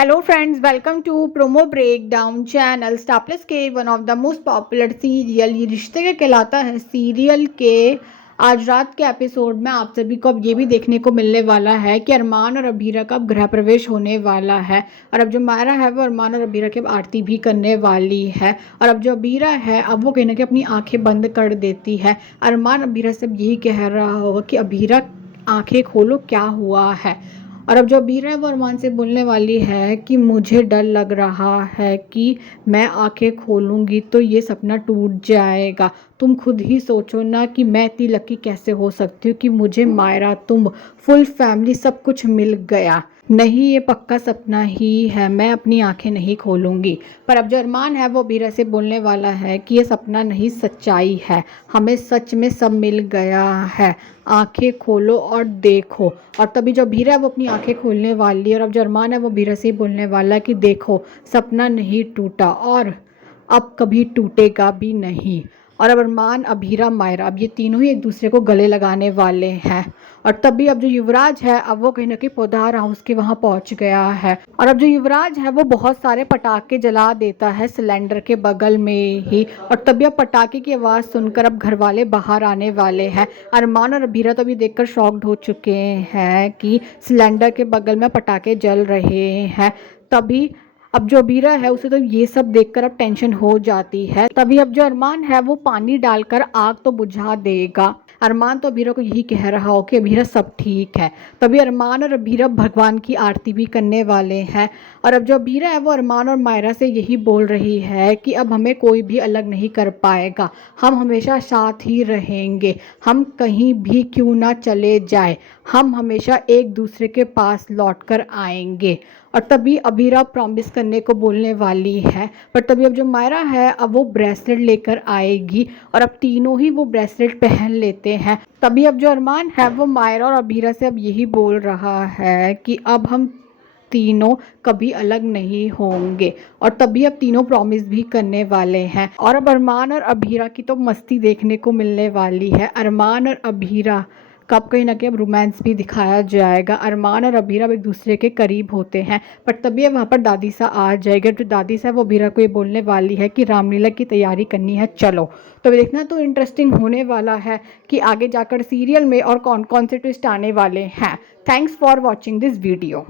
Hello friends, welcome to Promo Breakdown channel. Star Plus के one of the most popular serial ये रिश्ते के कहलाता है सीरियल के आज रात के एपिसोड में आप सभी को अब ये भी देखने को मिलने वाला है कि अरमान और अभीरा का अब गृह प्रवेश होने वाला है। और अब जो मायरा है वो अरमान और अभीरा की अब आरती भी करने वाली है। और अब जो अभीरा है अब वो कहीं ना कहीं अपनी आंखें बंद कर देती है। अरमान अभीरा से अब यही कह रहा होगा कि अभीरा आंखें खोलो, क्या हुआ है। और अब जो अबीरा है वो अरमान से बोलने वाली है कि मुझे डर लग रहा है कि मैं आंखें खोलूँगी तो ये सपना टूट जाएगा। तुम खुद ही सोचो ना कि मैं इतनी लकी कैसे हो सकती हूँ कि मुझे मायरा, तुम, फुल फैमिली सब कुछ मिल गया। नहीं, ये पक्का सपना ही है, मैं अपनी आंखें नहीं खोलूँगी। पर अब जो अरमान है वो अबीरा से बोलने वाला है कि ये सपना नहीं, सच्चाई है, हमें सच में सब मिल गया है, आंखें खोलो और देखो। और तभी जो अबीरा है वो अपनी आंखें खोलने वाली है। और अब जो अरमान है वो अबीरा से ही बोलने वाला है कि देखो, सपना नहीं टूटा और अब कभी टूटेगा भी नहीं। और अब अरमान, अभीरा, मायरा अब ये तीनों ही एक दूसरे को गले लगाने वाले हैं। और तभी अब जो युवराज है अब वो कहीं ना कहीं पौधार हाउस के वहाँ पहुँच गया है। और अब जो युवराज है वो बहुत सारे पटाखे जला देता है सिलेंडर के बगल में ही। और तभी अब पटाखे की आवाज़ सुनकर अब घर वाले बाहर आने वाले हैं। अरमान और अभीरा तो अभी देखकर शॉक्ड हो चुके हैं कि सिलेंडर के बगल में पटाखे जल रहे हैं। तभी अब जो अबीरा है उसे तो ये सब देखकर अब टेंशन हो जाती है। तभी अब जो अरमान है वो पानी डालकर आग तो बुझा देगा। अरमान तो अबीरा को यही कह रहा हो कि अबीरा सब ठीक है। तभी अरमान और अबीरा भगवान की आरती भी करने वाले हैं। और अब जो अबीरा है वो अरमान और मायरा से यही बोल रही है कि अब हमें कोई भी अलग नहीं कर पाएगा, हम हमेशा साथ ही रहेंगे, हम कहीं भी क्यों ना चले जाए, हम हमेशा एक दूसरे के पास लौट कर आएंगे। और तभी अबीरा प्रॉमिस करने को बोलने वाली है। पर तभी अब जो मायरा है अब वो ब्रेसलेट लेकर आएगी। और अब तीनों ही वो ब्रेसलेट पहन लेते हैं। तभी अब जो अरमान है वो मायरा और अबीरा से अब यही बोल रहा है कि अब हम तीनों कभी अलग नहीं होंगे। और तभी अब तीनों प्रॉमिस भी करने वाले हैं। और अब अरमान और अबीरा की तो मस्ती देखने को मिलने वाली है। अरमान और अबीरा कब कहीं ना कहीं अब रोमांस भी दिखाया जाएगा। अरमान और अबीरा अब एक दूसरे के करीब होते हैं। पर तभी वहाँ पर दादी सा आ जाएगा। जो दादी सा है वो अबीरा को ये बोलने वाली है कि रामलीला की तैयारी करनी है, चलो। तो देखना तो इंटरेस्टिंग होने वाला है कि आगे जाकर सीरियल में और कौन कौन से ट्विस्ट आने वाले हैं। Thanks for watching this video.